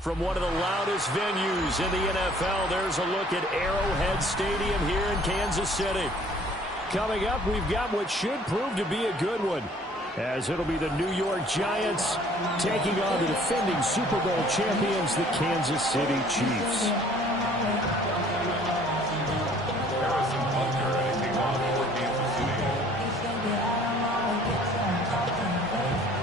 From one of the loudest venues in the NFL, there's a look at Arrowhead Stadium here in Kansas City. Coming up, we've got what should prove to be a good one, as it'll be the New York Giants taking on the defending Super Bowl champions, the Kansas City Chiefs.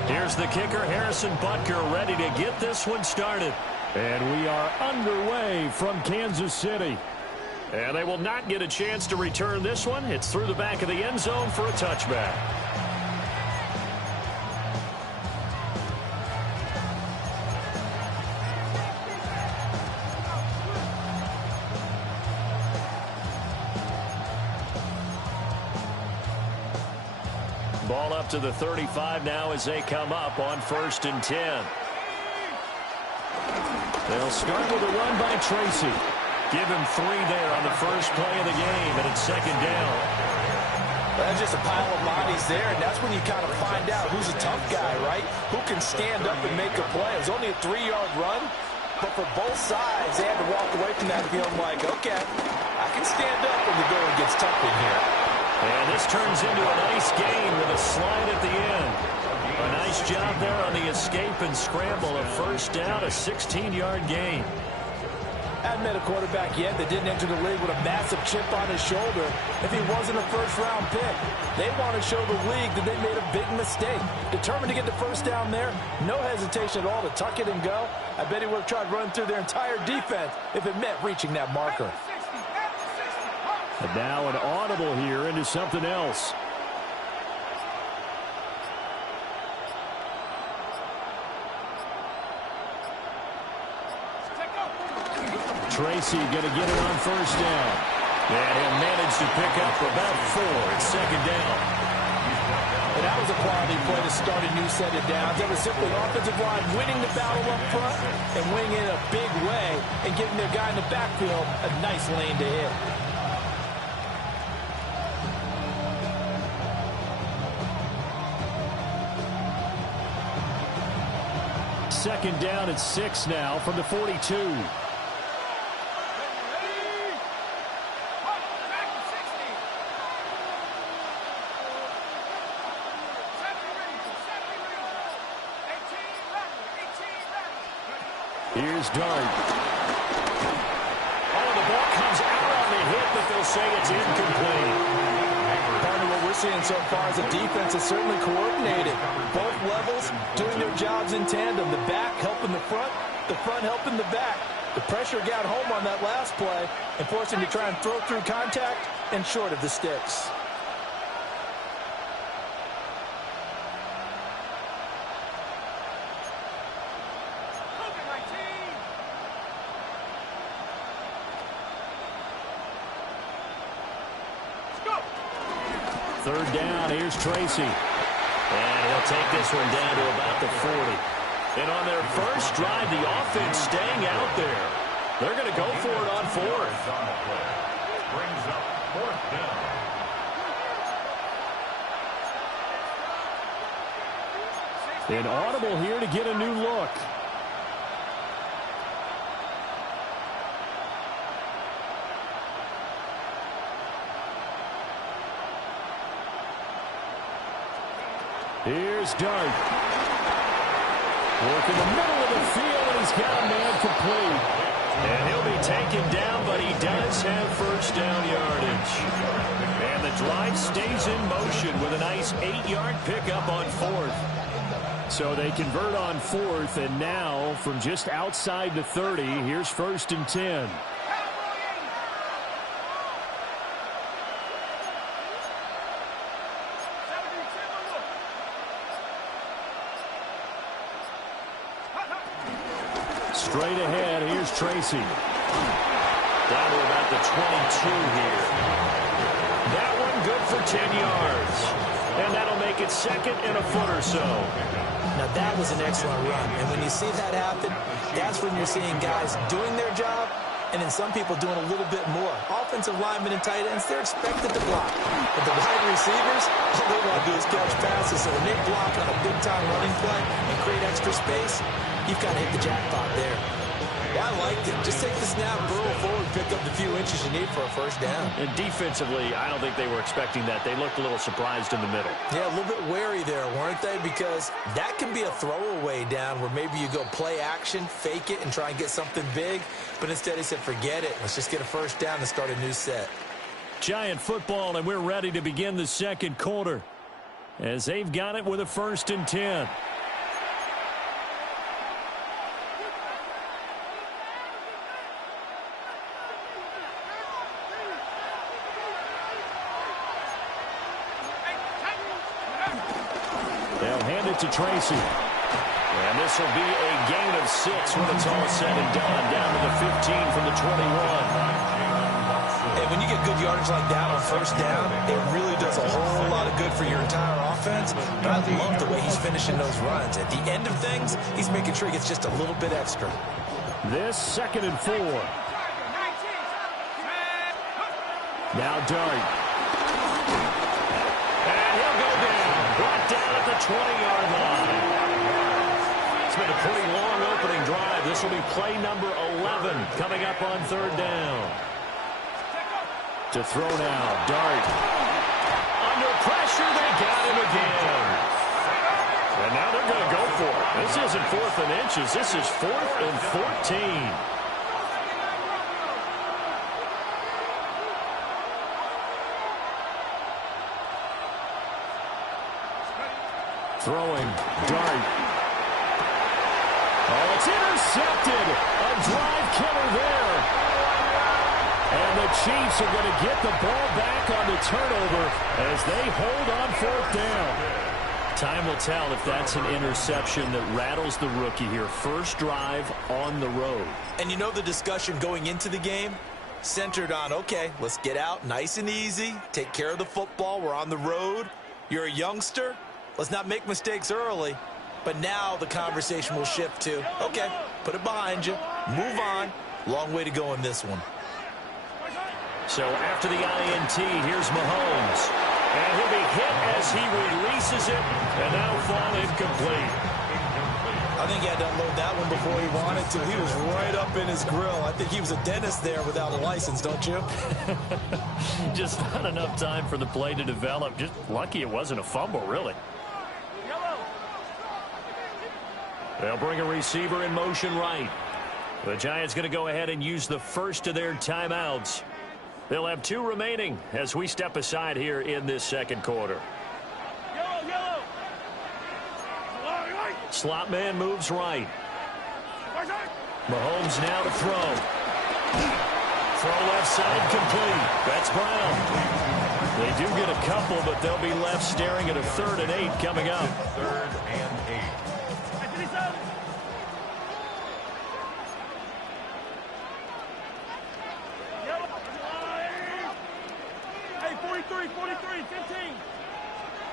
Here's the kicker, Harrison Butker, ready to get this one started. And we are underway from Kansas City. And they will not get a chance to return this one. It's through the back of the end zone for a touchback. Ball up to the 35 now as they come up on 1st and 10. They'll start with a run by Tracy. Give him 3 there on the first play of the game, and it's 2nd down. That's just a pile of bodies there, and that's when you kind of find out who's a tough guy, right? Who can stand up and make a play. It was only a 3-yard run, but for both sides, they had to walk away from that field like, okay, I can stand up when the going gets tough in here. And this turns into a nice gain with a slide at the end. A nice job there on the escape and scramble. A 1st down, a 16-yard gain. Hadn't met a quarterback yet that didn't enter the league with a massive chip on his shoulder if he wasn't a first-round pick. They want to show the league that they made a big mistake. Determined to get the 1st down there, no hesitation at all to tuck it and go. I bet he would have tried running through their entire defense if it meant reaching that marker. And now an audible here into something else. Tracy going to get it on 1st down. And he'll manage to pick up about 4. It's 2nd down. And that was a quality play to start a new set of downs. That was simply offensive line winning the battle up front and winning it in a big way and giving their guy in the backfield a nice lane to hit. Second down at 6 now from the 42. Here's Dart. Oh, the ball comes out on the hit, but they'll say it's incomplete. Part of what we're seeing so far is the defense is certainly coordinated. Both levels doing their jobs in tandem. The back helping the front helping the back. The pressure got home on that last play and forced him to try and throw through contact and short of the sticks. Third down, here's Tracy. And he'll take this one down to about the 40. And on their first drive, the offense staying out there. They're going to go for it on 4th. Brings up 4th down. An audible here to get a new look. Here's Dart. Work in the middle of the field, and he's got a man complete. And he'll be taken down, but he does have 1st down yardage. And the drive stays in motion with a nice 8-yard pickup on 4th. So they convert on 4th, and now from just outside the 30, here's 1st and 10. Straight ahead, here's Tracy. Down to about the 22 here. That one good for 10 yards. And that'll make it 2nd and a foot or so. Now that was an excellent run. And when you see that happen, that's when you're seeing guys doing their job and then some people doing a little bit more. Offensive linemen and tight ends, they're expected to block. But the wide receivers, all they want to do is catch passes. So when they block on a big-time running play and create extra space, you've got to hit the jackpot there. Yeah, I liked it. Just take the snap, burrow forward, pick up the few inches you need for a first down. And defensively, I don't think they were expecting that. They looked a little surprised in the middle. Yeah, a little bit wary there, weren't they? Because that can be a throwaway down where maybe you go play action, fake it, and try and get something big. But instead he said, forget it. Let's just get a first down and start a new set. Giant football, and we're ready to begin the second quarter as they've got it with a 1st and 10. They'll hand it to Tracy. And this will be a gain of 6 when it's all said and done. Down to the 15 from the 21. And when you get good yardage like that on first down, it really does a whole lot of good for your entire offense. But I love the way he's finishing those runs. At the end of things, he's making sure he gets just a little bit extra. This 2nd and 4. Now Dart. And he'll go down. Brought down at the 20-yard line. It's been a pretty long opening drive. This will be play number 11 coming up on 3rd down. To throw now, Dart. Under pressure, they got him again. And now they're going to go for it. This isn't 4th and inches. This is 4th and 14. Throwing, Dart. Oh, it's intercepted. A drive killer there. And the Chiefs are going to get the ball back on the turnover as they hold on 4th down. Time will tell if that's an interception that rattles the rookie here. First drive on the road. And you know the discussion going into the game? Centered on, okay, let's get out nice and easy, take care of the football, we're on the road. You're a youngster, let's not make mistakes early. But now the conversation will shift to, okay, put it behind you, move on. Long way to go in this one. So after the INT, here's Mahomes. And he'll be hit as he releases it, and that'll fall incomplete. I think he had to unload that one before he wanted to. He was right up in his grill. I think he was a dentist there without a license, don't you? Just not enough time for the play to develop. Just lucky it wasn't a fumble, really. They'll bring a receiver in motion right. The Giants going to go ahead and use the first of their timeouts. They'll have 2 remaining as we step aside here in this second quarter. Slot man moves right. Mahomes now to throw. Throw left side complete. That's Brown. They do get a couple, but they'll be left staring at a 3rd and 8 coming up. 3rd and 8.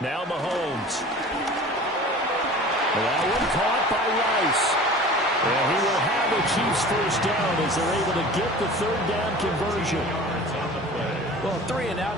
Now Mahomes. That one caught by Rice. And he will have the Chiefs first down as they're able to get the 3rd down conversion. Well, 3 and out.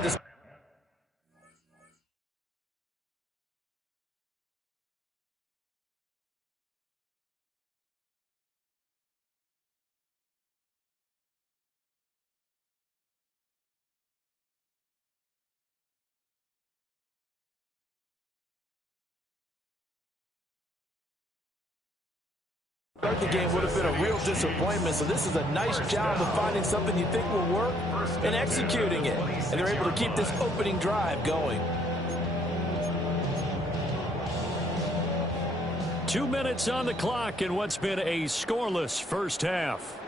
The game would have been a real disappointment, so this is a nice job of finding something you think will work and executing it. And they're able to keep this opening drive going. 2 minutes on the clock in what's been a scoreless first half.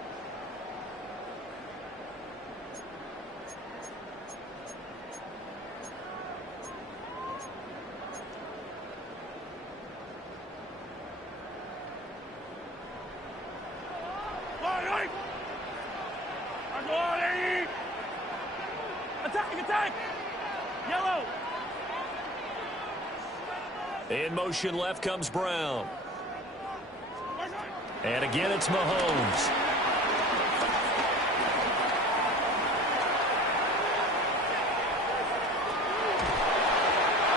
In motion left comes Brown. And again it's Mahomes.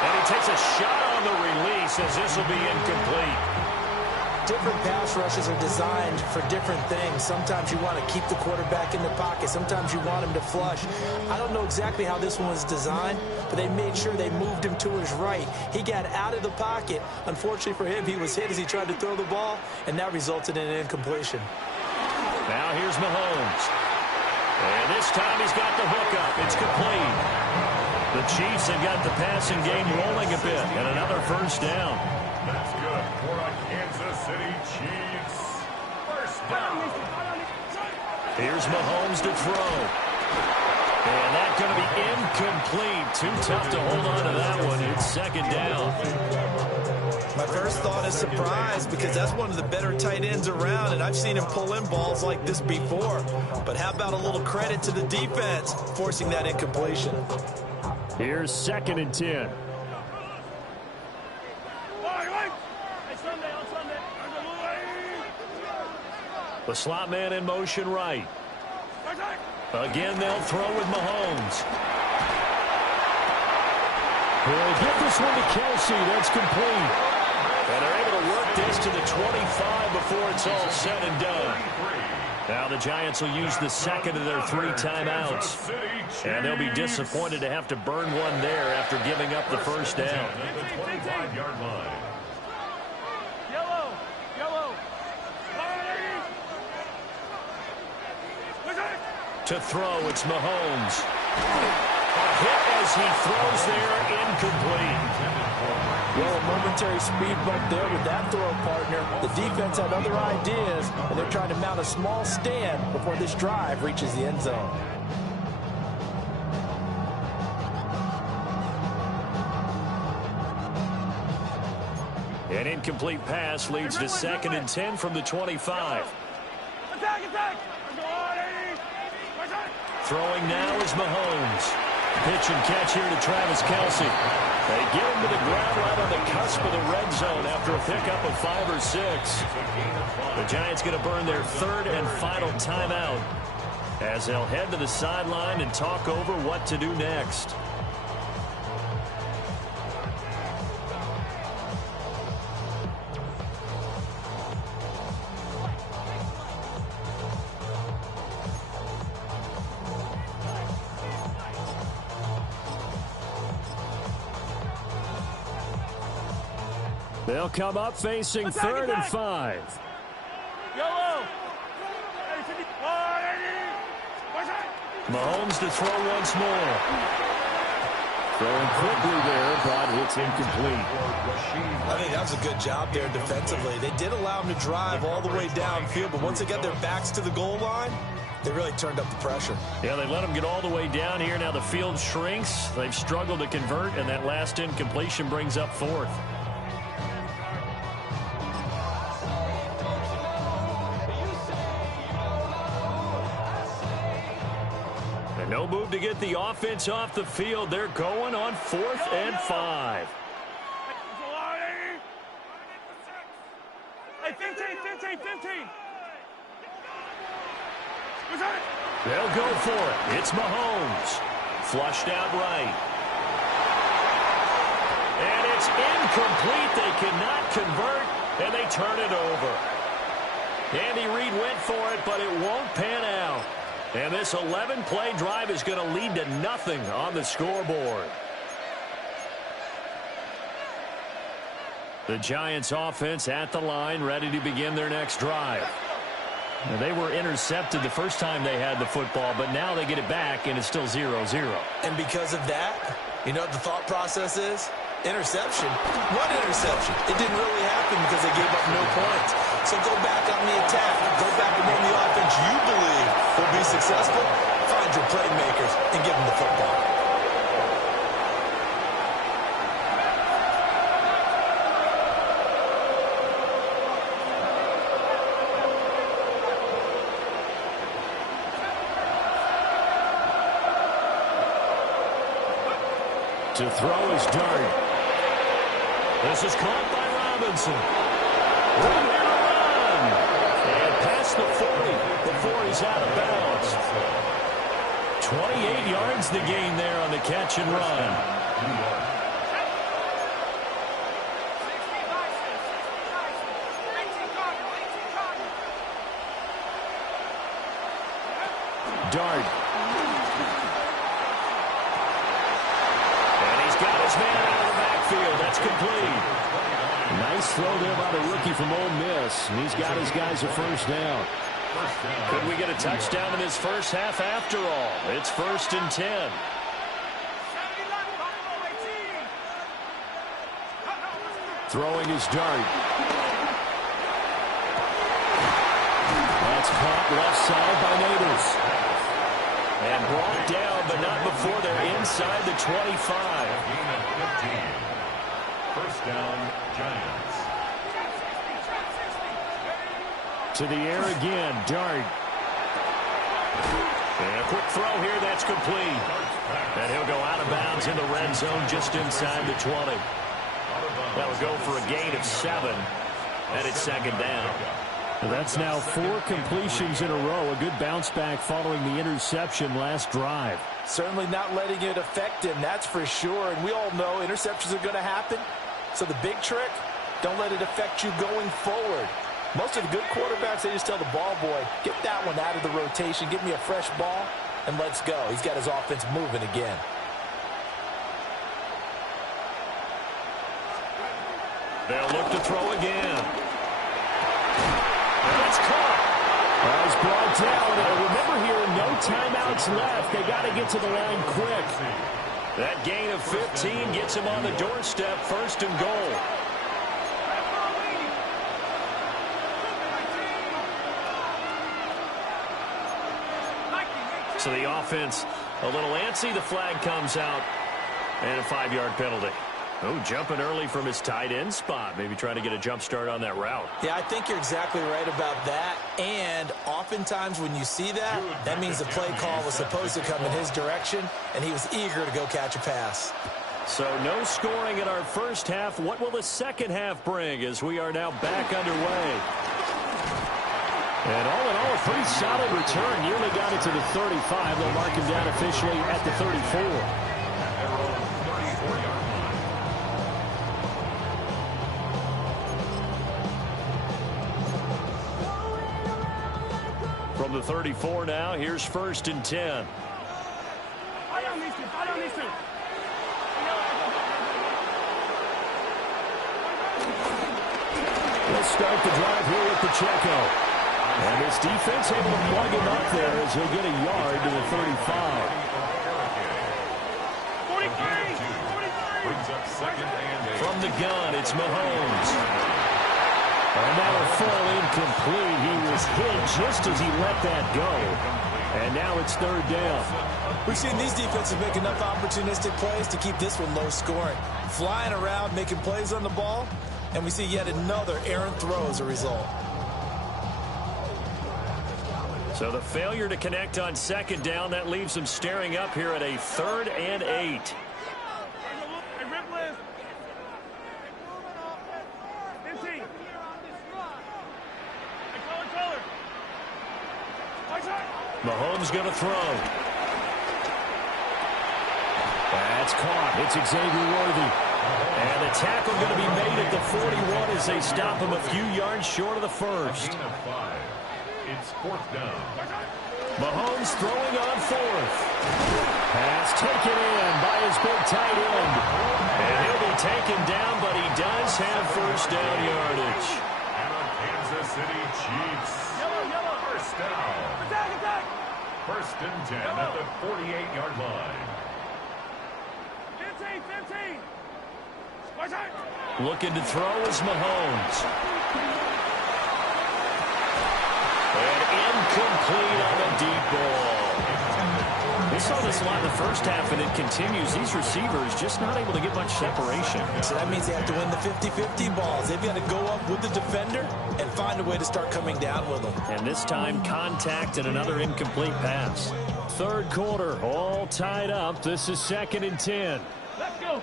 And he takes a shot on the release as this will be incomplete. different pass rushes are designed for different things. Sometimes you want to keep the quarterback in the pocket. Sometimes you want him to flush. I don't know exactly how this one was designed, but they made sure they moved him to his right. He got out of the pocket. Unfortunately for him, he was hit as he tried to throw the ball, and that resulted in an incompletion. Now here's Mahomes. And this time he's got the hookup. It's complete. The Chiefs have got the passing game rolling a bit, and another first down. That's good for a Kansas City Chiefs. First down. Here's Mahomes to throw. And that's going to be incomplete. Too tough to hold on to that one. It's second down. My first thought is surprise, because that's one of the better tight ends around, and I've seen him pull in balls like this before. But how about a little credit to the defense forcing that incompletion? Here's 2nd and 10. The slot man in motion right. Again, they'll throw with Mahomes. He'll get this one to Kelsey. That's complete. And they're able to work this to the 25 before it's all said and done. Now the Giants will use the second of their 3 timeouts. And they'll be disappointed to have to burn one there after giving up the first down. To throw, it's Mahomes. A hit as he throws there, incomplete. Well, a momentary speed bump there with that throw partner. The defense had other ideas, and they're trying to mount a small stand before this drive reaches the end zone. An incomplete pass leads to 2nd and 10 from the 25. Attack! Throwing now is Mahomes. Pitch and catch here to Travis Kelsey. They get him to the ground right on the cusp of the red zone after a pickup of 5 or 6. The Giants going to burn their 3rd and final timeout as they'll head to the sideline and talk over what to do next. They'll come up facing 3rd and 5. Mahomes to throw once more. Throwing quickly there, but it's incomplete. I think that was a good job there defensively. They did allow him to drive all the way downfield, but once they got their backs to the goal line, they really turned up the pressure. Yeah, they let him get all the way down here. Now the field shrinks. They've struggled to convert, and that last incompletion brings up 4th. No move to get the offense off the field. They're going on 4th and 5. Hey, 15. They'll go for it. It's Mahomes. Flushed out right. And it's incomplete. They cannot convert, and they turn it over. Andy Reid went for it, but it won't pan out. And this 11-play drive is going to lead to nothing on the scoreboard. The Giants offense at the line, ready to begin their next drive. Now, they were intercepted the first time they had the football, but now they get it back, and it's still 0-0. And because of that, you know what the thought process is? Interception. What interception? It didn't really happen because they gave up no points. So go back on the attack. Go back and run the offense you believe will be successful. Find your playmakers and give them the football. To throw is Dart. This is caught by Robinson. Run and run. And past the 40 before he's out of bounds. 28 yards the gain there on the catch and run. dart. And he's got his man out of the backfield. That's complete. Nice throw there by the rookie from Ole Miss. And he's got his guys a first down. Could we get a touchdown in this first half after all? It's 1st and 10. Throwing his dart. That's caught left side by Neighbors. And brought down, but not before they're inside the 25. First down, Giants. To the air again, dart. And a quick throw here, that's complete. And he'll go out of bounds in the red zone just inside the 20. That will go for a gain of 7. And it's 2nd down. That's now 4 completions in a row. A good bounce back following the interception last drive. Certainly not letting it affect him, that's for sure. And we all know interceptions are going to happen. So the big trick, don't let it affect you going forward. Most of the good quarterbacks, they just tell the ball boy, get that one out of the rotation, give me a fresh ball, and let's go. He's got his offense moving again. They'll look to throw again. And it's caught. He's brought down. Remember here, no timeouts left. They got to get to the line quick. That gain of 15 gets him on the doorstep, 1st and goal. So the offense a little antsy. The flag comes out. And a 5-yard penalty. Oh, jumping early from his tight end spot. Maybe trying to get a jump start on that route. Yeah, I think you're exactly right about that. And oftentimes when you see that, that means the play call was supposed to come in his direction, and he was eager to go catch a pass. So no scoring in our first half. What will the second half bring as we are now back underway? And all in all, a pretty solid return. Nearly got it to the 35. They'll mark him down officially at the 34. From the 34 now, here's 1st and 10. Let's start the drive here with Pacheco. And this defense able to plug him up there as he'll get a yard to the 35. 43. From the gun, it's Mahomes. And that'll fall incomplete. He was hit just as he let that go. And now it's 3rd down. We've seen these defenses make enough opportunistic plays to keep this one low scoring. Flying around, making plays on the ball, and we see yet another errant throw as a result. So the failure to connect on 2nd down, that leaves them staring up here at a 3rd and 8. Mahomes going to throw. That's caught. It's Xavier Worthy. And the tackle going to be made at the 41 as they stop him a few yards short of the 1st. It's 4th down. Mahomes throwing on 4th. Pass taken in by his big tight end. And he'll be taken down, but he does have 1st down yardage. And the Kansas City Chiefs. First down. Attack! 1st and 10 at the 48-yard line. 15. Looking to throw is Mahomes. And incomplete on the deep ball. We saw this a lot in the first half, and it continues. These receivers just not able to get much separation. So that means they have to win the 50-50 balls. They've got to go up with the defender and find a way to start coming down with them. And this time, contact and another incomplete pass. 3rd quarter, all tied up. This is 2nd and 10. Let's go.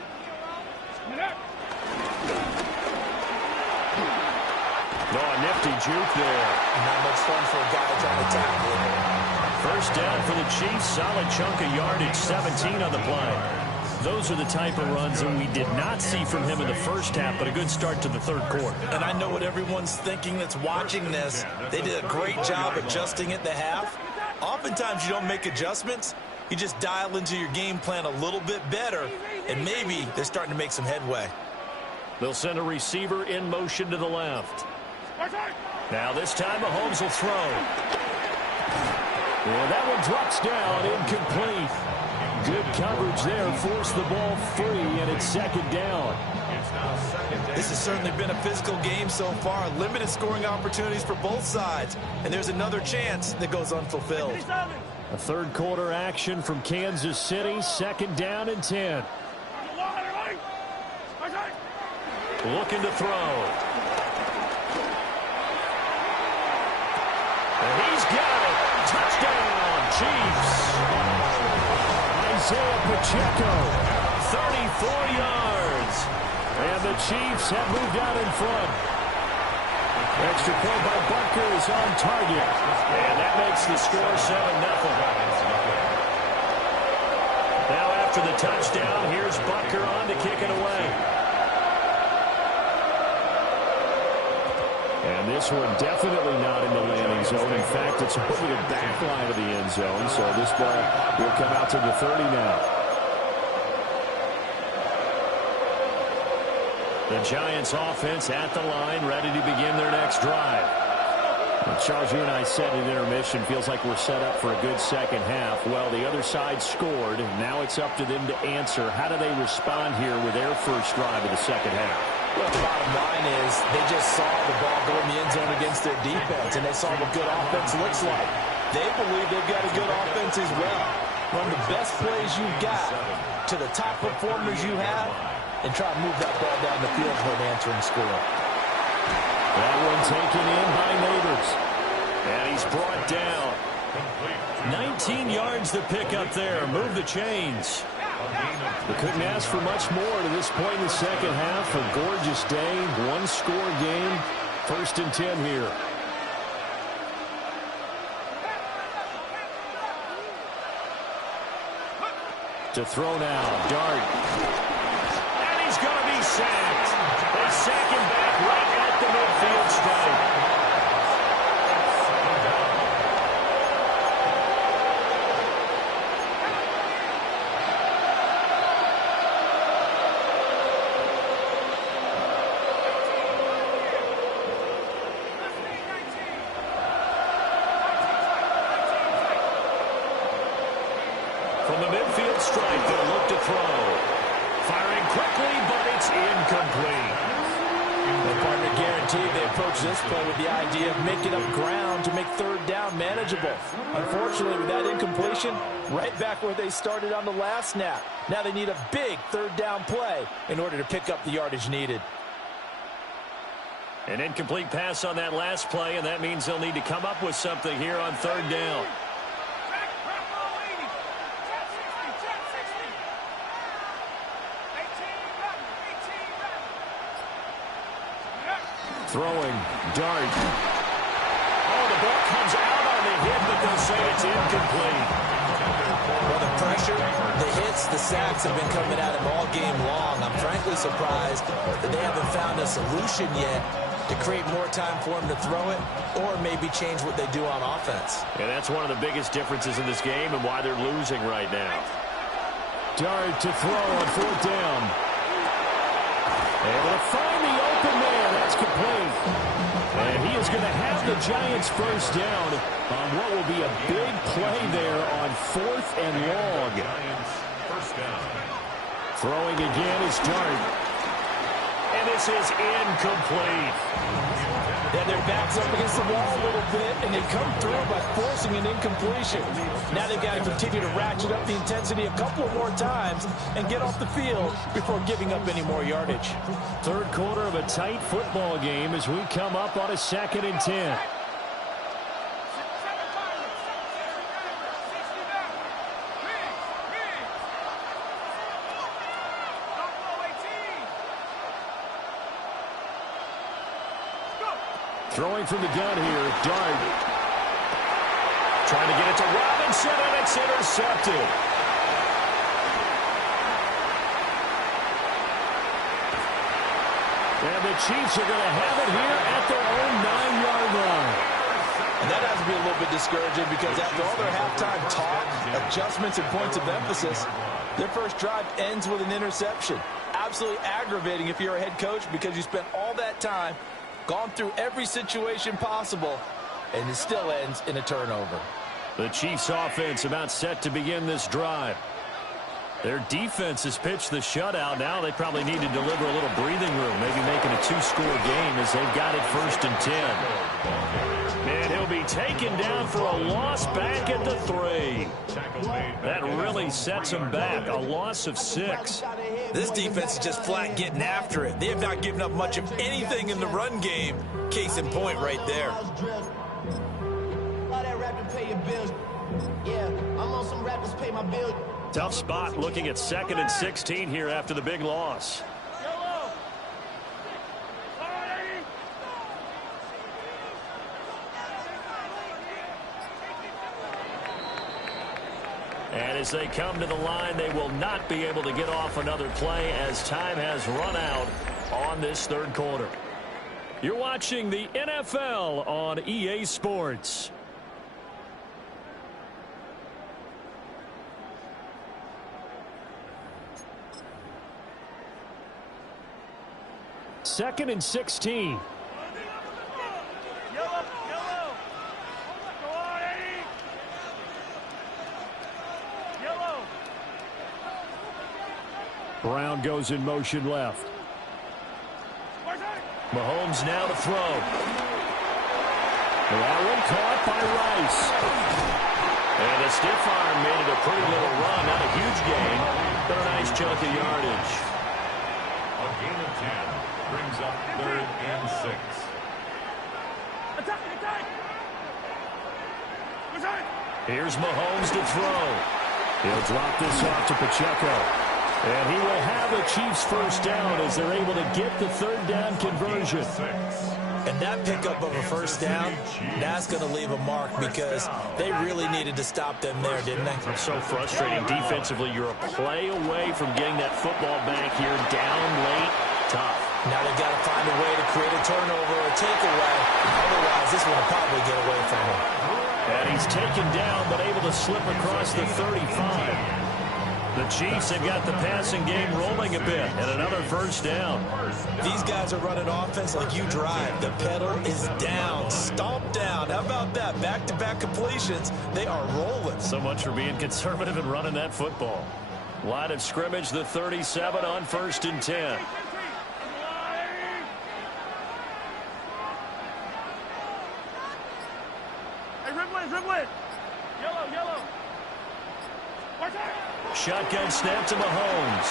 No, a nifty juke there. Not much fun for a guy trying to tackle it. 1st down for the Chiefs. Solid chunk of yardage, 17 on the play. Those are the type of runs that we did not see from him in the first half, but a good start to the 3rd quarter. And I know what everyone's thinking that's watching this. They did a great job adjusting at the half. Oftentimes you don't make adjustments. You just dial into your game plan a little bit better, and maybe they're starting to make some headway. They'll send a receiver in motion to the left. Now this time Mahomes will throw. And that one drops down, incomplete. Good coverage there, forced the ball free, and it's second down. This has certainly been a physical game so far. Limited scoring opportunities for both sides, and there's another chance that goes unfulfilled. A third quarter action from Kansas City, second down and 10. Looking to throw. And he's got it. Touchdown, Chiefs. Isaiah Pacheco, 34 yards. And the Chiefs have moved out in front. Extra point by Butker is on target. And that makes the score 7-0. Now after the touchdown, here's Butker on to kick it away. And this one definitely not in the landing zone. In fact, it's over the back line of the end zone. So this ball will come out to the 30 now. The Giants offense at the line, ready to begin their next drive. Well, Charles, you and I said at intermission, feels like we're set up for a good second half. Well, the other side scored. Now it's up to them to answer. How do they respond here with their first drive of the second half? Well, the bottom line is they just saw the ball go in the end zone against their defense, and they saw what good offense looks like. They believe they've got a good offense as well. Run the best plays you've got to the top performers you have, and try to move that ball down the field for an answering score. That one taken in by Neighbors. And he's brought down. 19 yards to pick up there. Move the chains. We couldn't ask for much more to this point in the second half. A gorgeous day, one-score game. 1st and 10 here. To throw now, Dart. And he's going to be sacked. They sack him back right at the midfield stripe. From the midfield stripe, they'll look to throw. Firing quickly, but it's incomplete. The partner guaranteed they approach this play with the idea of making up ground to make third down manageable. Unfortunately, with that incompletion, right back where they started on the last snap. Now they need a big third down play in order to pick up the yardage needed. An incomplete pass on that last play, and that means they'll need to come up with something here on third down. Throwing, Dart. Oh, the ball comes out on the hit, but they'll say it's incomplete. Well, the pressure, the hits, the sacks have been coming at him all game long. I'm frankly surprised that they haven't found a solution yet to create more time for him to throw it or maybe change what they do on offense. Yeah, that's one of the biggest differences in this game and why they're losing right now. Dart to throw on 4th down. Able to find the open man. That's complete. And he is going to have the Giants first down on what will be a big play there on 4th and long. Throwing again is Dart. And this is incomplete. Yeah, their backs up against the wall a little bit, and they come through by forcing an incompletion. Now they've got to continue to ratchet up the intensity a couple of more times and get off the field before giving up any more yardage. Third quarter of a tight football game as we come up on a 2nd and 10. Throwing from the gun here, Dart. Trying to get it to Robinson, and it's intercepted. And the Chiefs are going to have it here at their own 9-yard line. And that has to be a little bit discouraging because after all their halftime talk, adjustments, and points of emphasis, their first drive ends with an interception. Absolutely aggravating if you're a head coach because you spent all that time, gone through every situation possible, and it still ends in a turnover. The Chiefs offense about set to begin this drive. Their defense has pitched the shutout. Now they probably need to deliver a little breathing room, maybe making a two-score game as they've got it 1st and 10. And he'll be taken down for a loss back at the 3. That really sets them back. A loss of 6. This defense is just flat getting after it. They have not given up much of anything in the run game. Case in point right there. Yeah, I'm on some rappers pay my bill. Tough spot looking at 2nd and 16 here after the big loss. And as they come to the line, they will not be able to get off another play as time has run out on this 3rd quarter. You're watching the NFL on EA Sports. Second and 16. Brown goes in motion left. Mahomes now to throw. That one caught by Rice. And a stiff arm made it a pretty little run. Not a huge gain, but a nice chunk of yardage. A gain of 10 brings up 3rd and 6. Here's Mahomes to throw. He'll drop this off to Pacheco. And he will have a Chiefs 1st down as they're able to get the 3rd down conversion. And that pickup of a 1st down, that's going to leave a mark because they really needed to stop them there, didn't they? It's so frustrating defensively. You're a play away from getting that football back here down late. Tough. Now they've got to find a way to create a turnover or a takeaway. Otherwise, this one will probably get away from him. And he's taken down but able to slip across the 35. The Chiefs have got the passing game rolling a bit, and another 1st down. These guys are running offense like you drive. The pedal is down, stomp down. How about that? Back-to-back completions. They are rolling. So much for being conservative and running that football. Line of scrimmage, the 37 on 1st and 10. Hey, Ridley. Yellow. Shotgun snap to Mahomes.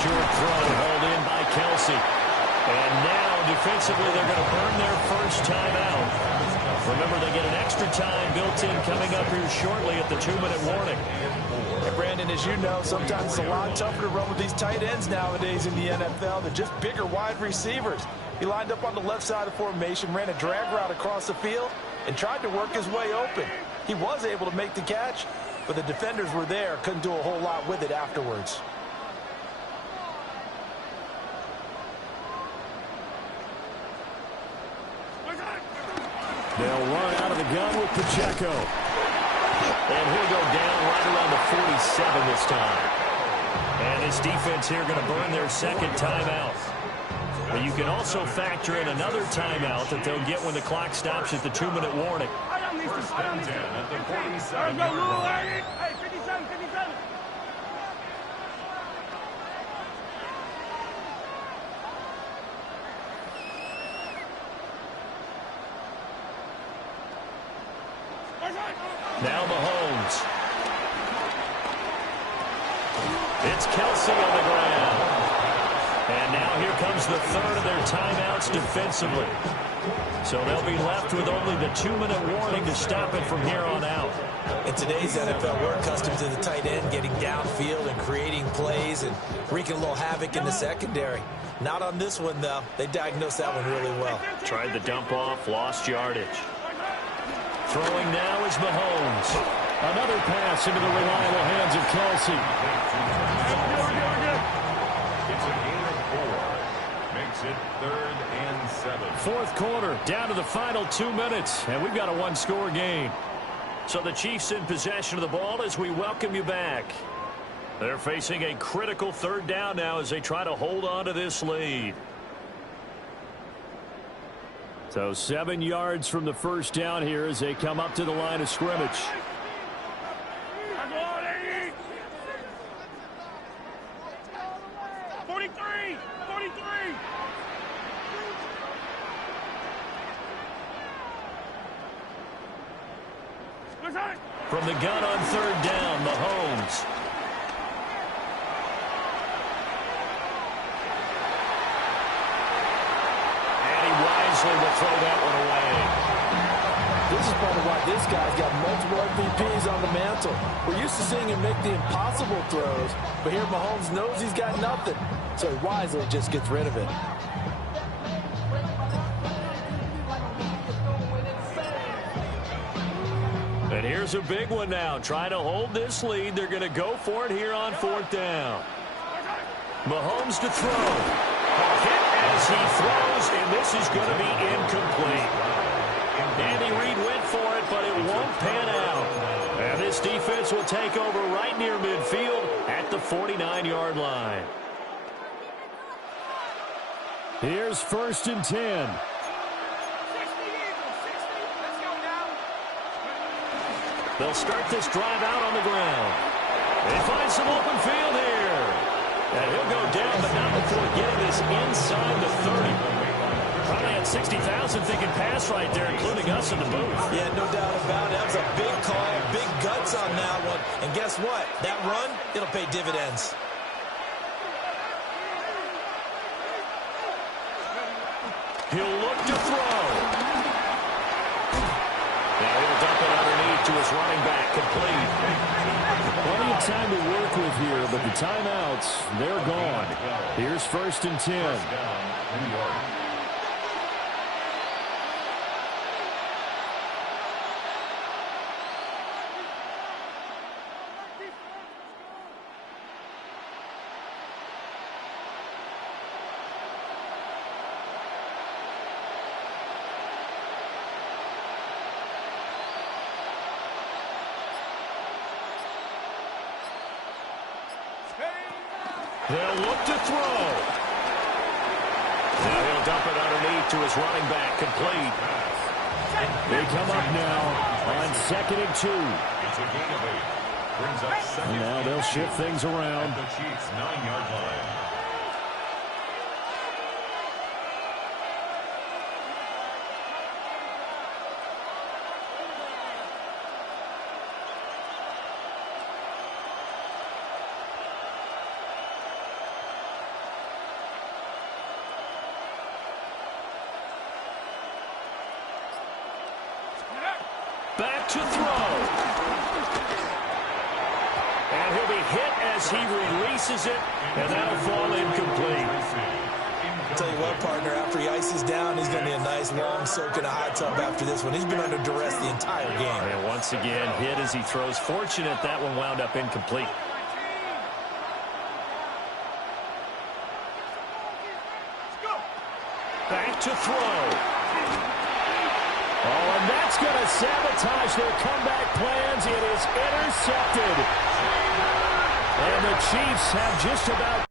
Short throw hauled in by Kelsey. And now, defensively, they're going to burn their 1st timeout. Remember, they get an extra time built in coming up here shortly at the 2-minute warning. And Brandon, as you know, sometimes it's a lot tougher to run with these tight ends nowadays in the NFL. They're just bigger wide receivers. He lined up on the left side of formation, ran a drag route across the field, and tried to work his way open. He was able to make the catch, but the defenders were there, couldn't do a whole lot with it afterwards. They'll run out of the gun with Pacheco. And he'll go down right around the 47 this time. And this defense here going to burn their 2nd timeout. But you can also factor in another timeout that they'll get when the clock stops at the 2-minute warning. 1st and 10 at the 47-yard line. Hey, 57. Now Mahomes. It's Kelsey on the ground. And now here comes the 3rd of their timeouts defensively. So they'll be left with only the 2-minute warning to stop it from here on out. In today's NFL, we're accustomed to the tight end getting downfield and creating plays and wreaking a little havoc in the secondary. Not on this one, though. They diagnosed that one really well. Tried the dump off, lost yardage. Throwing now is Mahomes. Another pass into the reliable hands of Kelsey. It's a gain of 4. Makes it 3rd and Fourth quarter, down to the final 2 minutes, and we've got a one-score game. So the Chiefs in possession of the ball as we welcome you back. They're facing a critical third down now as they try to hold on to this lead. So 7 yards from the first down here as they come up to the line of scrimmage. 43! From the gun on third down, Mahomes. And he wisely will throw that one away. This is part of why this guy's got multiple MVPs on the mantle. We're used to seeing him make the impossible throws, but here Mahomes knows he's got nothing, so he wisely just gets rid of it. And here's a big one now. Trying to hold this lead. They're going to go for it here on fourth down. Mahomes to throw. A hit as he throws, and this is going to be incomplete. Andy Reid went for it, but it won't pan out. And this defense will take over right near midfield at the 49-yard line. Here's 1st and 10. They'll start this drive out on the ground. They find some open field here. And he'll go down, but not before getting this inside the 30. Probably had 60,000 thinking pass right there, including us in the booth. Yeah, no doubt about it. That was a big call, big guts on that one. And guess what? That run, it'll pay dividends. He'll look to throw. Now he'll dump it underneath to his running back, complete. Plenty of time to work with here, but the timeouts, they're gone. Here's 1st and 10. They'll look to throw. Now he'll dump it underneath to his running back, complete. They come up now on 2nd and 2. It's a gain of 8. Brings up 2nd. And now they'll shift things around. The Chiefs' 9-yard line. Back to throw. And he'll be hit as he releases it, and that'll fall incomplete. Tell you what, partner, after he ices down, he's going to be a nice long soak in a hot tub after this one. He's been under duress the entire game. And once again, hit as he throws. Fortunate that one wound up incomplete. Back to throw. Oh, and that's going to sabotage their comeback plans. It is intercepted. And the Chiefs have just about...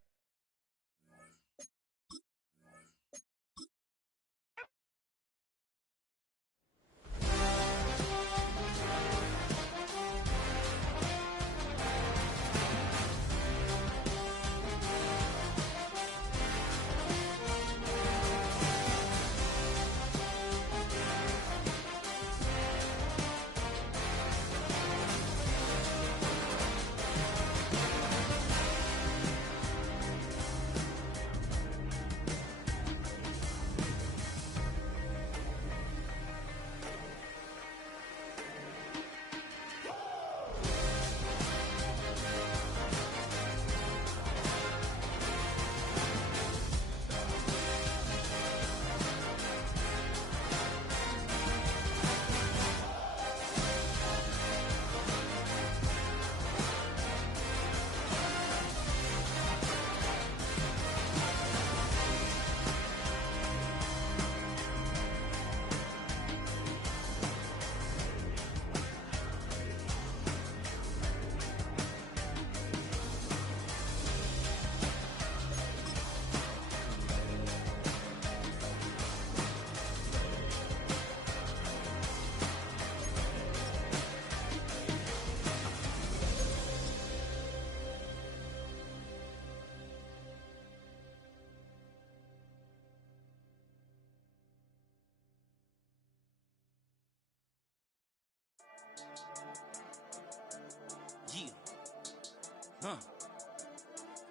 Yeah.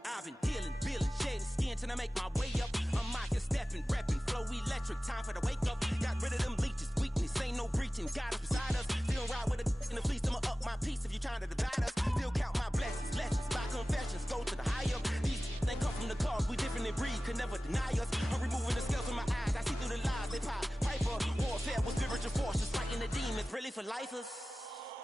I've been dealing, feeling, shedding skin till I make my way up. I'm out here stepping, repping, flow electric, time for the wake up. Got rid of them leeches, weakness, ain't no breaching. God is beside us, still ride with a in the fleece. I'ma up my piece if you trying to divide us. Still count my blessings, lessons, my confessions, go to the higher. These they come from the cause, we different in breed, could never deny us. I'm removing the scales from my eyes, I see through the lies they pop. Piper, warfare with spiritual force, just fighting the demons, really for lifers.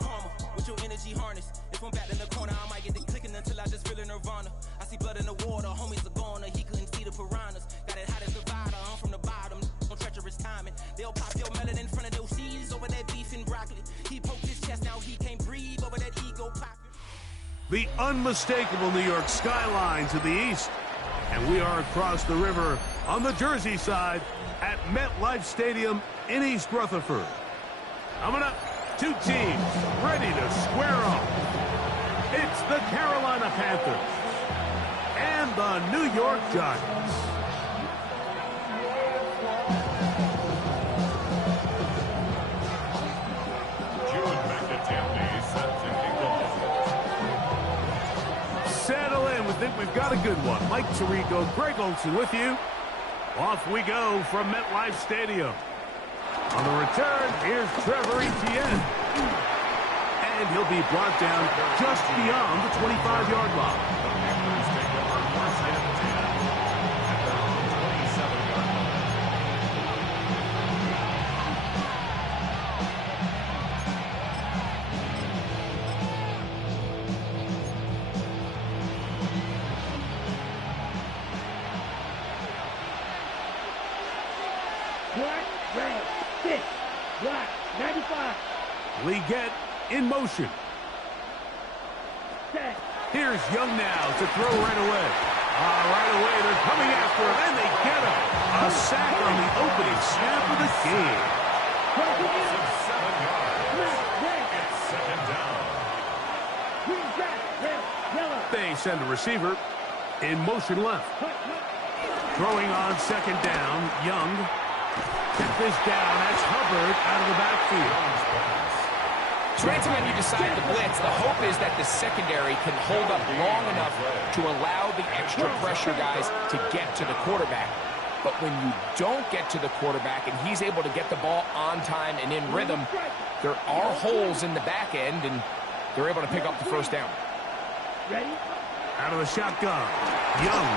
Karma, with your energy harness. If I'm back in the corner, I might get the clicking until I just feel a nirvana. I see blood in the water, homies are gone, he couldn't see the piranhas. Got it hot as Nevada, I'm from the bottom, on treacherous timing. They'll pop your melon in front of those seeds over that beef and broccoli. He poked his chest, now he can't breathe over that ego popping. The unmistakable New York skyline to the east. And we are across the river on the Jersey side at MetLife Stadium in East Rutherford. Coming up, two teams ready to square off. It's the Carolina Panthers and the New York Giants. Settle in. We think we've got a good one. Mike Tirico, Greg Olsen with you. Off we go from MetLife Stadium. On the return, here's Trevor Etienne. And he'll be brought down just beyond the 25-yard line. Leggett in motion. Here's Young now to throw right away. Right away, they're coming after him, and they get him. A sack on the opening snap of the game. They send a receiver in motion left. Throwing on second down, Young. Get this down, that's Hubbard out of the backfield. So anytime you decide to blitz, the hope is that the secondary can hold up long enough to allow the extra pressure guys to get to the quarterback. But when you don't get to the quarterback and he's able to get the ball on time and in rhythm, there are holes in the back end, and they're able to pick up the first down. Ready? Out of the shotgun. Young.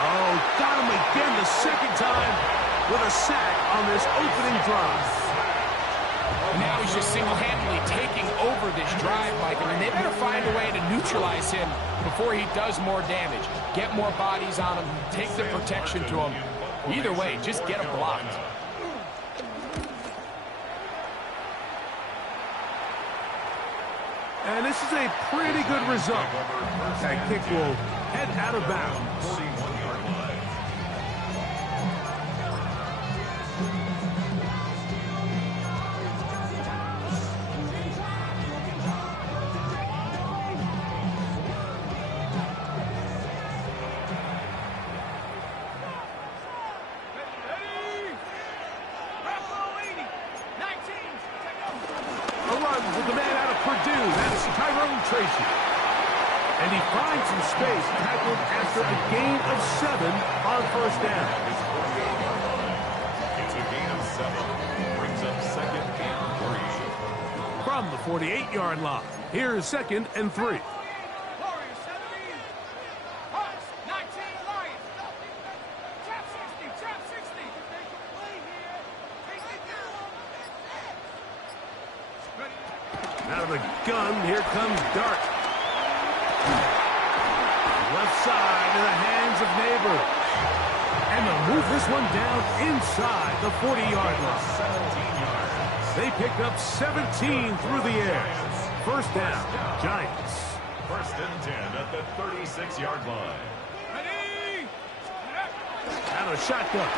Oh, got him again the second time with a sack on this opening drive. Now he's just single-handedly taking over this drive, Mike. I mean, they better find a way to neutralize him before he does more damage. Get more bodies on him, take the protection to him. Either way, just get him blocked. And this is a pretty good result. That kick will head out of bounds. And he finds some space, tackled after a gain of 7 on first down. It's a gain of 7. Brings up second and 3. From the 48-yard line, here's second and 3. Out of the gun, here comes Dart. Left side in the hands of Neighbor. And they'll move this one down inside the 40-yard line. 17 yards. They pick up 17 through the air. First down, Giants. First and 10 at the 36-yard line. Out of shotgun.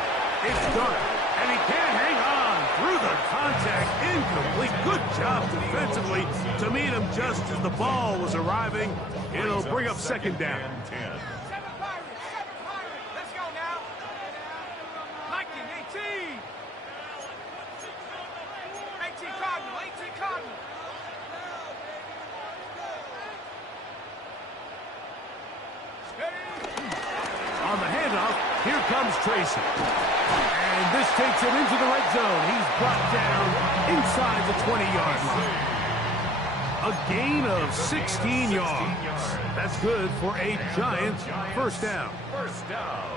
It's Dart. And he can't hang on through the contact. Incomplete. Good job defensively to meet him just as the ball was arriving. It'll bring up second down. 10. 7 Pirates! 7 Pirates! Let's go now! Lightning, 18! 18 Cardinal! 18 Cardinal! comes Tracy. And this takes him into the red zone. He's brought down inside the 20-yard line. A gain of 16 yards. That's good for a Giants first down. First down.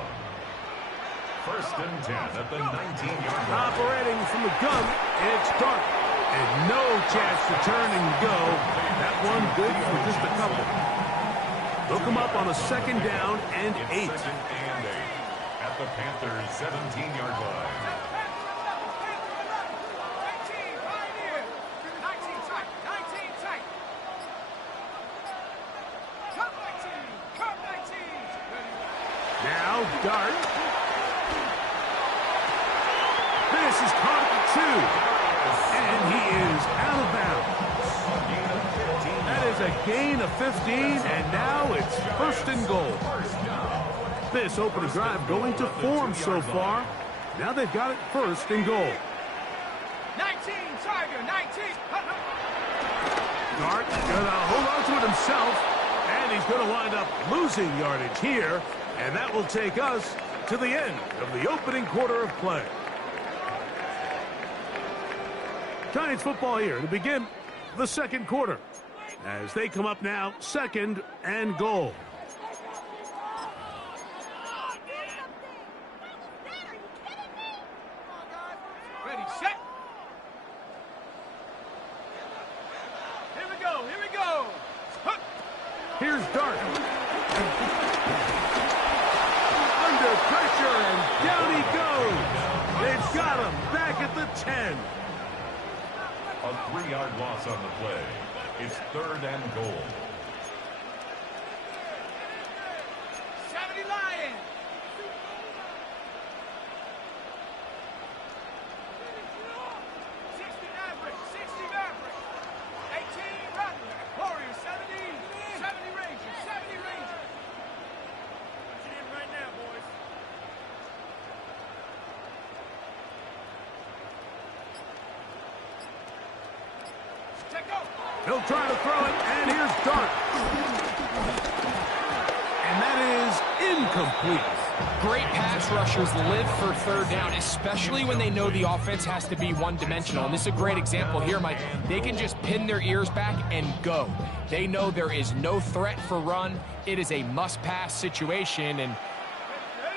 First and 10 at the 19-yard line. Operating from the gun, it's Dart. And no chance to turn and go. That one good for just a couple. Look him up on a second down and 8. Second and 8 at the Panthers' 17-yard line. 19, right here. 19 tight. 19 tight. Come 19. Come 19. Now Dart. This is caught at 2. And he is out of bounds. That is a gain of 15, and now it's first and goal. This opening drive going to form so far. Now they've got it first and goal. 19, Tiger, 19. Dart gonna hold on to it himself, and he's gonna wind up losing yardage here, and that will take us to the end of the opening quarter of play. Giants football here to begin the second quarter as they come up now second and goal. Ready, set. Here we go, here we go. Hup. Here's Dart. Under pressure and down he goes. They've got him back at the 10. A 3-yard loss on the play. It's third and goal. 70 Lions. 60 Maverick, 60 Maverick. 18 Rattler. Warriors, 70. 70 Rangers, 70 Rangers. Put it in right now, boys. He'll try to throw it, and here's Dart. And that is incomplete. Great pass rushers live for third down, especially when they know the offense has to be one-dimensional. And this is a great example here, Mike. They can just pin their ears back and go. They know there is no threat for run. It is a must-pass situation, and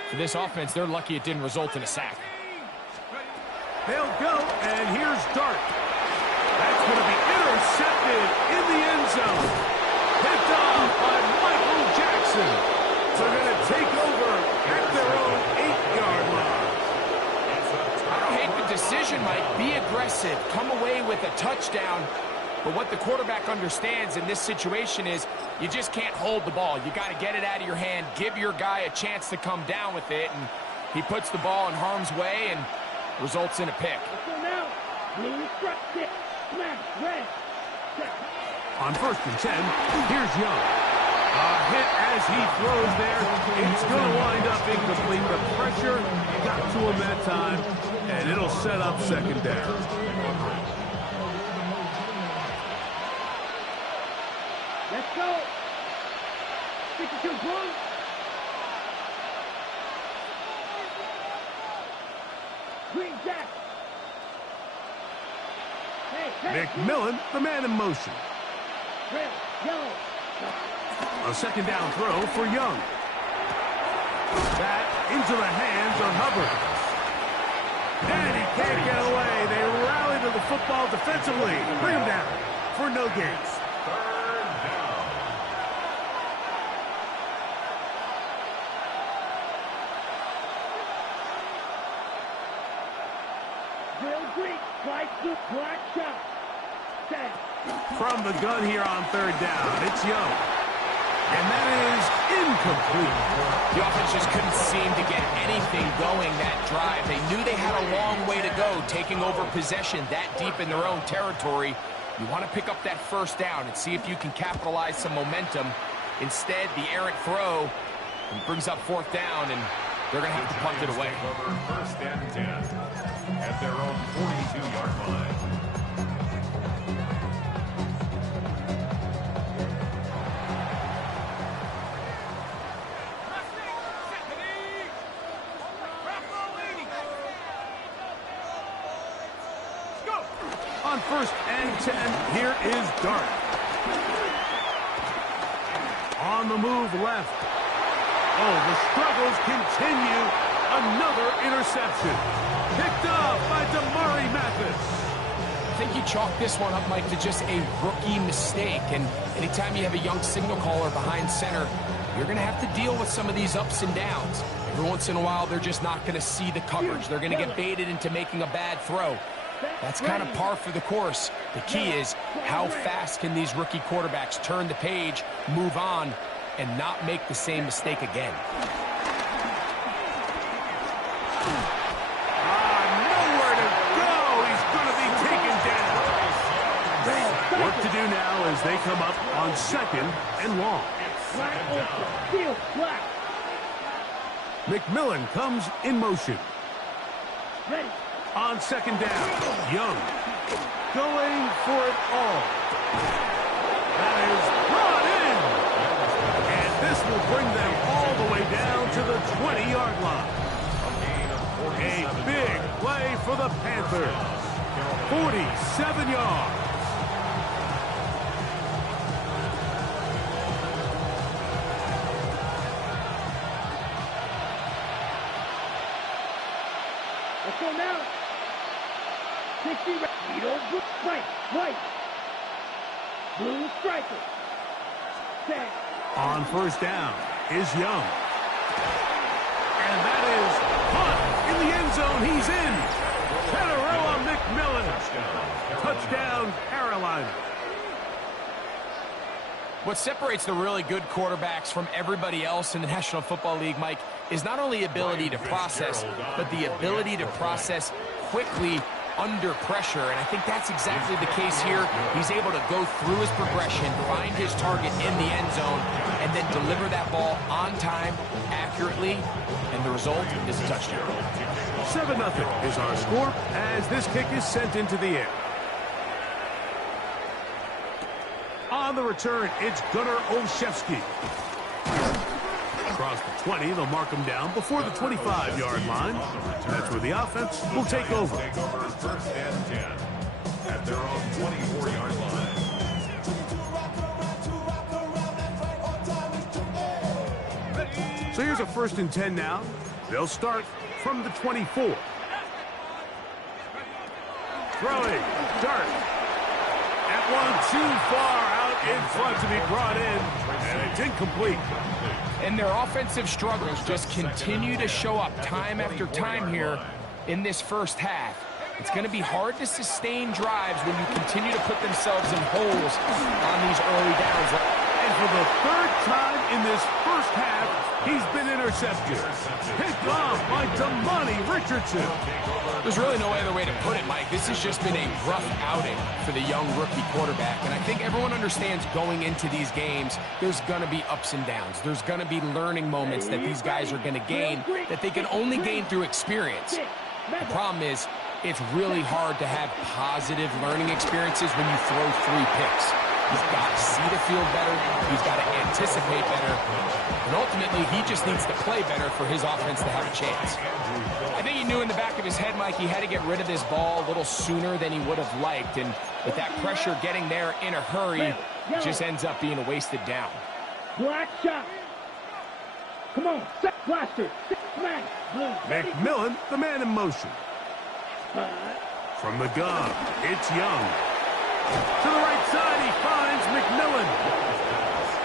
for this offense, they're lucky it didn't result in a sack. They'll go, and here's Dart. That's going to be intercepted in the end zone. Picked off by Michael Jackson. They're going to take over at their own 8-yard line. I don't hate the decision, Mike. Be aggressive. Come away with a touchdown. But what the quarterback understands in this situation is you just can't hold the ball. You got to get it out of your hand, give your guy a chance to come down with it, and he puts the ball in harm's way and results in a pick. On first and 10, here's Young. A hit as he throws there. It's going to wind up incomplete. The pressure got to him that time, and it'll set up second down. Let's go. 62 points. Green Jack. McMillan, the man in motion. Red, yellow. A second down throw for Young. That into the hands of Hubbard. And he can't get away. They rally to the football defensively. Bring him down for no gain. Third down. Real Greek, right to black shot. From the gun here on third down, it's Young. And that is incomplete. The offense just couldn't seem to get anything going that drive. They knew they had a long way to go, taking over possession that deep in their own territory. You want to pick up that first down and see if you can capitalize some momentum. Instead, the errant throw brings up fourth down, and they're going to have to punt it away. First and 10 at their own 42-yard line. and 10. Here is Dart. On the move left. Oh, the struggles continue. Another interception. Picked off by Damari Mathis. I think you chalk this one up, Mike, to just a rookie mistake. And anytime you have a young signal caller behind center, you're going to have to deal with some of these ups and downs. Every once in a while, they're just not going to see the coverage. They're going to get baited into making a bad throw. That's kind of par for the course. The key is how fast can these rookie quarterbacks turn the page, move on, and not make the same mistake again. Nowhere to go. He's going to be taken down. Work to do now as they come up on 2nd and long. McMillan comes in motion. On 2nd down, Young going for it all. That is brought in. And this will bring them all the way down to the 20-yard line. A big play for the Panthers. 47 yards. Let's go now. 60 blue stripe, white. Blue striper. Set. On 1st down is Young. And that is caught in the end zone. He's in. Catarella McMillan. Touchdown, Carolina. What separates the really good quarterbacks from everybody else in the National Football League, Mike, is not only ability to process, but the ability to process quickly under pressure. And I think that's exactly the case here. He's able to go through his progression, find his target in the end zone, and then deliver that ball on time, accurately, and the result is a touchdown. 7-0 is our score as this kick is sent into the air. On the return, it's Gunnar Olszewski. Across the 20, they'll mark him down before the 25-yard line. That's where the offense will take over. 1st and 10 at their own 24-yard line. So here's a 1st and 10 now. They'll start from the 24. Throwing, Dart. That one too far out in front to be brought in, and it's incomplete. And their offensive struggles just continue to show up time after time here in this first half. It's going to be hard to sustain drives when you continue to put themselves in holes on these early downs. And for the 3rd time in this first half, he's been intercepted. Picked off by Damani Richardson. There's really no other way to put it, Mike. This has just been a rough outing for the young rookie quarterback. And I think everyone understands going into these games, there's going to be ups and downs. There's going to be learning moments that these guys are going to gain that they can only gain through experience. The problem is, it's really hard to have positive learning experiences when you throw 3 picks. He's got to see the field better. He's got to anticipate better. And ultimately, he just needs to play better for his offense to have a chance. I think he knew in the back of his head, Mike, he had to get rid of this ball a little sooner than he would have liked. And with that pressure getting there in a hurry, it just ends up being a wasted down. Black shot. Come on, set blaster. Smash. McMillan, the man in motion. From the gun, it's Young. To the right side, he finds McMillan.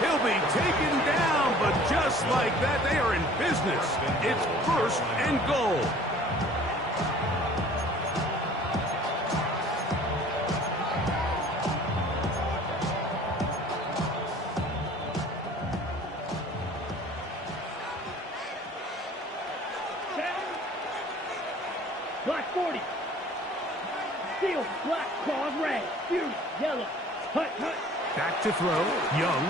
He'll be taken down, but just like that, they are in business. It's 1st and goal. Black 40. Steel, black, claws, red. Fury, yellow. Hut, hut. Back to throw, Young.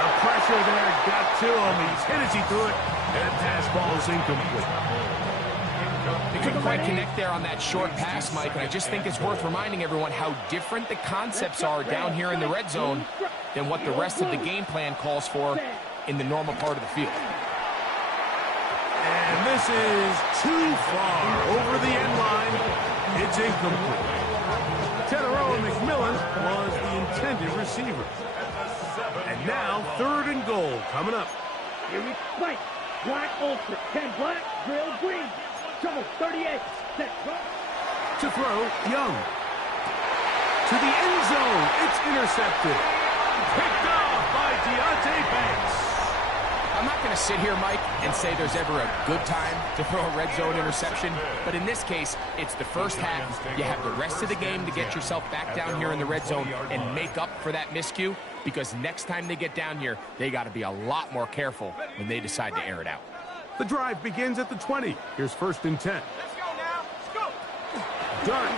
The pressure there got to him. He's hit as he threw it, and that pass ball is incomplete. They couldn't quite connect there on that short pass, Mike, and I just think it's worth reminding everyone how different the concepts are down here in the red zone than what the rest of the game plan calls for in the normal part of the field. And this is too far over the end line. It's incomplete. receiver. And now, 3rd and goal coming up. Here we fight. Black ultra. 10 black, drill green. Trouble 38. Set. To throw, Young. To the end zone. It's intercepted. Picked off by Deontay Banks. I'm not going to sit here, Mike, and say there's ever a good time to throw a red zone interception, but in this case, it's the first half. You have the rest of the game to get yourself back down here in the red zone and make up for that miscue, because next time they get down here, they got to be a lot more careful when they decide to air it out. The drive begins at the 20. Here's 1st and 10. Let's go now. Let's go. Dart.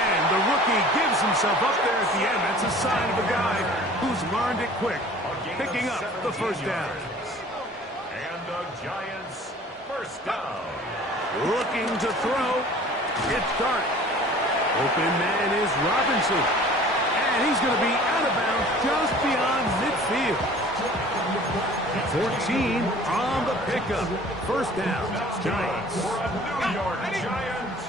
And the rookie gives himself up there at the end. That's a sign of a guy who's learned it quick, picking up the 1st down. And the Giants' 1st down. Looking to throw. It's Dart. Open man is Robinson. And he's going to be out of bounds just beyond midfield. 14 on the pickup. 1st down, Giants. For a New York Giants.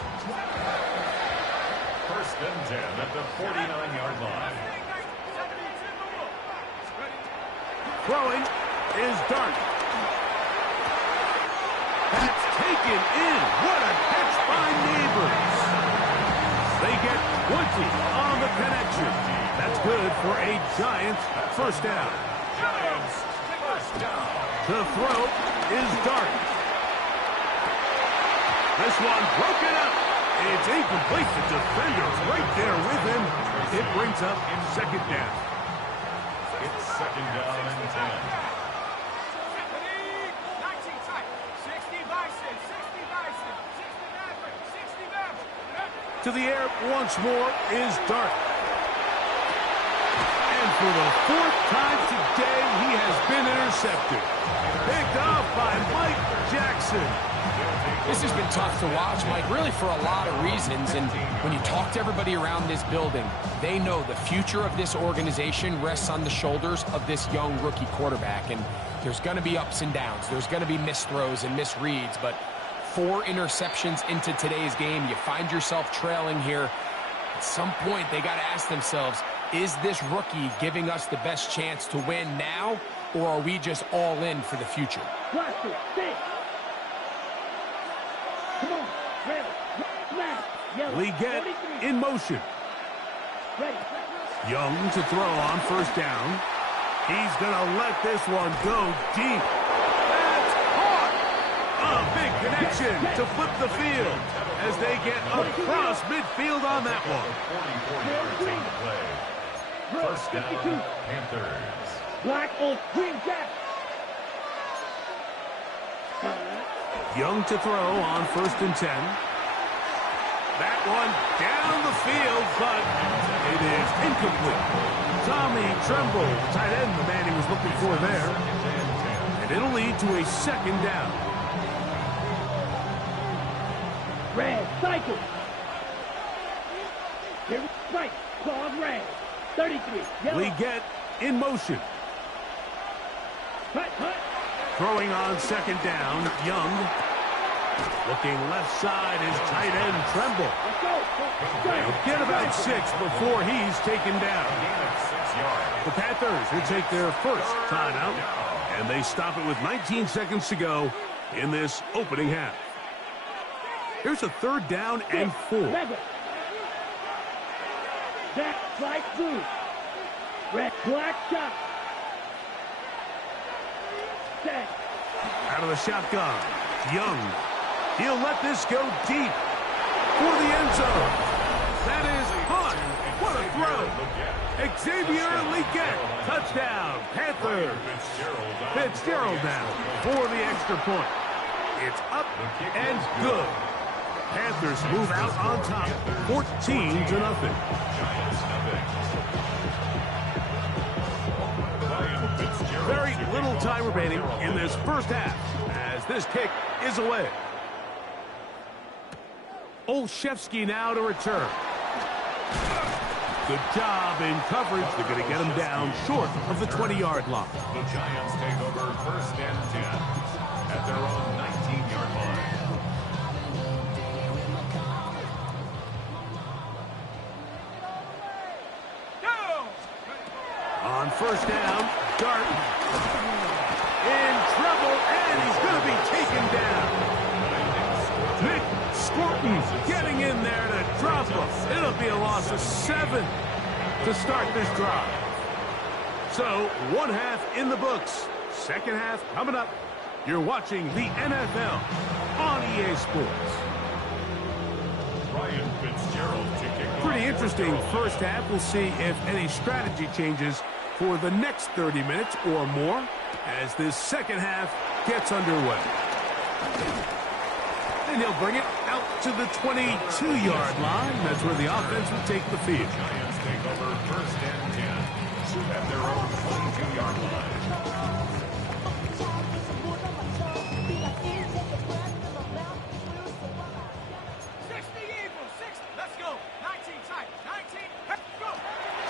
1st and 10 at the 49-yard line. Throwing is Dart. That's taken in. What a catch by Neighbors. They get 20 on the connection. That's good for a Giants 1st down. Giants' 1st down. The throw is Dart. This one broken up. It's incomplete. The defender's right there with him. It brings up 2nd down. It's 2nd down and 10. 19 tight. 60 Bison. 60 Bison. 60 Maverick. 60 Maverick. To the air once more is Dart. And for the 4th time today, he has been intercepted. Picked off by Mike Jaxson. This has been tough to watch, Mike, really for a lot of reasons. And when you talk to everybody around this building, they know the future of this organization rests on the shoulders of this young rookie quarterback. And there's going to be ups and downs. There's going to be missed throws and misreads. But 4 interceptions into today's game, you find yourself trailing here. At some point, they got to ask themselves, is this rookie giving us the best chance to win now, or are we just all in for the future? Blaster, stay. Come on, red, black, yellow. Lee get 43. in motion. Ready. Young to throw on 1st down. He's going to let this one go deep. That's caught! A big connection to flip the field as they get across midfield on that one. 44 yards on the play. 1st down, Panthers. Black, old, green, jack. Young to throw on 1st and 10. That one down the field, but it is incomplete. Tommy Tremble, tight end, the man he was looking for there. And it'll lead to a 2nd down. Red, cycle. Here we fight. Claw red. 33. Yellow. Lee get in motion. Hut, hut. Throwing on 2nd down, Young. Looking left side is tight end Tremble. Let's go. They'll get about 6 before he's taken down. The Panthers will take their 1st timeout, and they stop it with 19 seconds to go in this opening half. Here's a 3rd down and 4. Jack, slide blue. Red, black, shot. Set. Out of the shotgun, Young. He'll let this go deep for the end zone. That is Hunt. What a throw. Xavier Leggett. Touchdown, Panthers. Fitzgerald now for the extra point. It's up and good. Panthers move out on top, 14-0. Very little time remaining in this 1st half as this kick is away. Olszewski now to return. Good job in coverage. They're going to get him down short of the 20-yard line. The Giants take over 1st and 10 at their own 19-yard line. first down. Dart in trouble, and he's going to be taken down. Nick Scorton getting in there to drop him. It'll be a loss of 7 to start this drive. So, one half in the books. Second half coming up. You're watching the NFL on EA Sports. Ryan Fitzgerald to kick off. Pretty interesting first half. We'll see if any strategy changes for the next 30 minutes or more as this second half gets underway. And he'll bring it out to the 22-yard line. That's where the offense will take the field. Giants take over first and 10 at their own 22-yard line.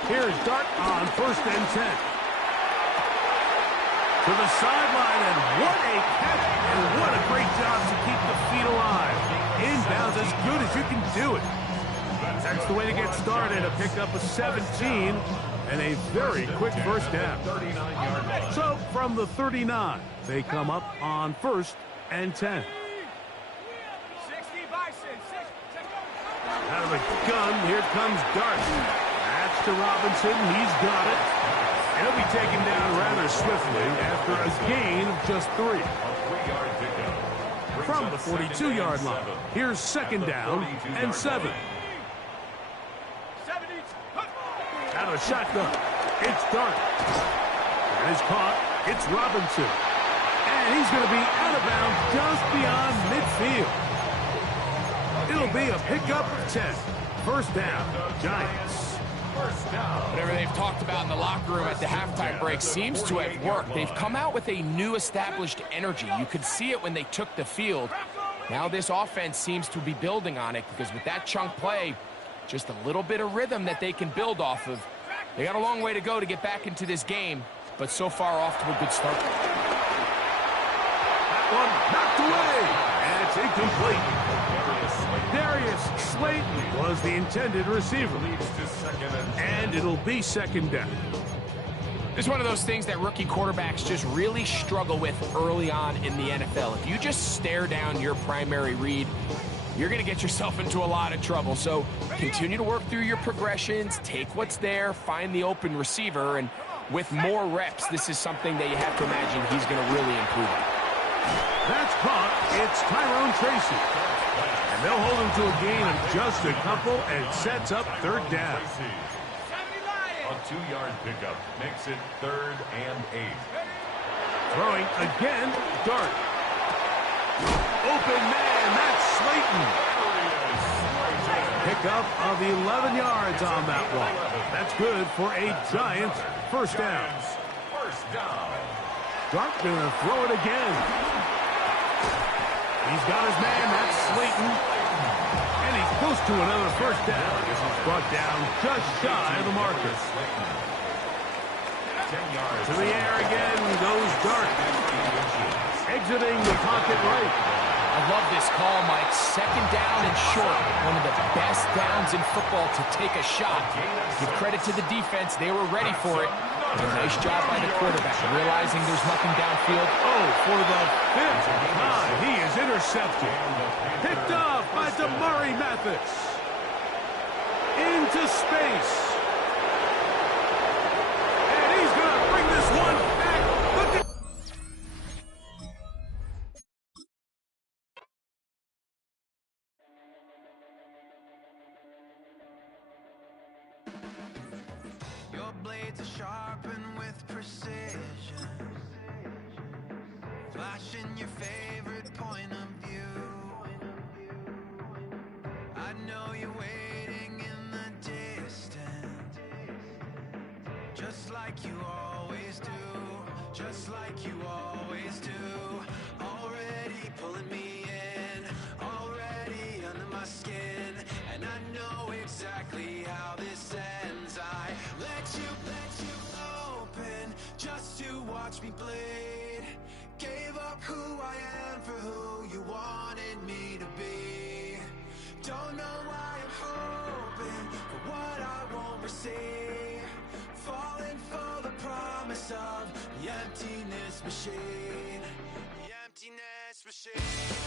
Here's Dart on first and 10. To the sideline, and what a catch, and what a great job to keep the feet alive. Inbounds as good as you can do it. That's the way to get started, a pickup of 17, and a very quick first down. So, from the 39, they come up on first and 10. Out of the gun, here comes Dart. To Robinson, he's got it. He'll be taken down rather swiftly after a gain of just 3. From the 42-yard line, here's second down and 7. Out of a shotgun, it's Dart. That is caught, it's Robinson. And he's going to be out of bounds just beyond midfield. It'll be a pickup of 10. First down, Giants. Whatever they've talked about in the locker room at the halftime break seems to have worked. They've come out with a new established energy. You could see it when they took the field. Now this offense seems to be building on it because with that chunk play, just a little bit of rhythm that they can build off of. They got a long way to go to get back into this game, but so far off to a good start. That one knocked away, and it's incomplete. Darius Slayton was the intended receiver. And it'll be second down. It's one of those things that rookie quarterbacks just really struggle with early on in the NFL. If you just stare down your primary read, you're going to get yourself into a lot of trouble. So continue to work through your progressions, take what's there, find the open receiver, and with more reps, this is something that you have to imagine he's going to really improve on. That's caught. It's Tyrone Tracy. And they'll hold him to a gain of just a couple and sets up third down. A 2-yard pickup makes it 3rd and 8. Throwing again, Dart. Open man, that's Slayton. Pickup of 11 yards on that one. That's good for a Giants first down. Dart gonna throw it again. He's got his man, that's Slayton. And he's close to another first down. Brought down just shy of the marker. To the air again goes Dart. Exiting the pocket right. I love this call, Mike. Second down and short. One of the best downs in football to take a shot. Give credit to the defense. They were ready for it. And a nice job by the quarterback, realizing there's nothing downfield. Oh, for the 5th time, he is intercepted. Picked off by Damari Mathis. Into space. And he's going to bring this one back. Look at your blades are sharpened with precision, flashing your favorite point of view. I know you're waiting in the distance, just like you always do, just like you always do. Already pulling me in, already under my skin, and I know exactly how this ends. I let you open just to watch me bleed. Gave up who I am for who you wanted me to be. Don't know why I'm hoping for what I won't receive. Falling for the price. of the emptiness machine. The emptiness machine.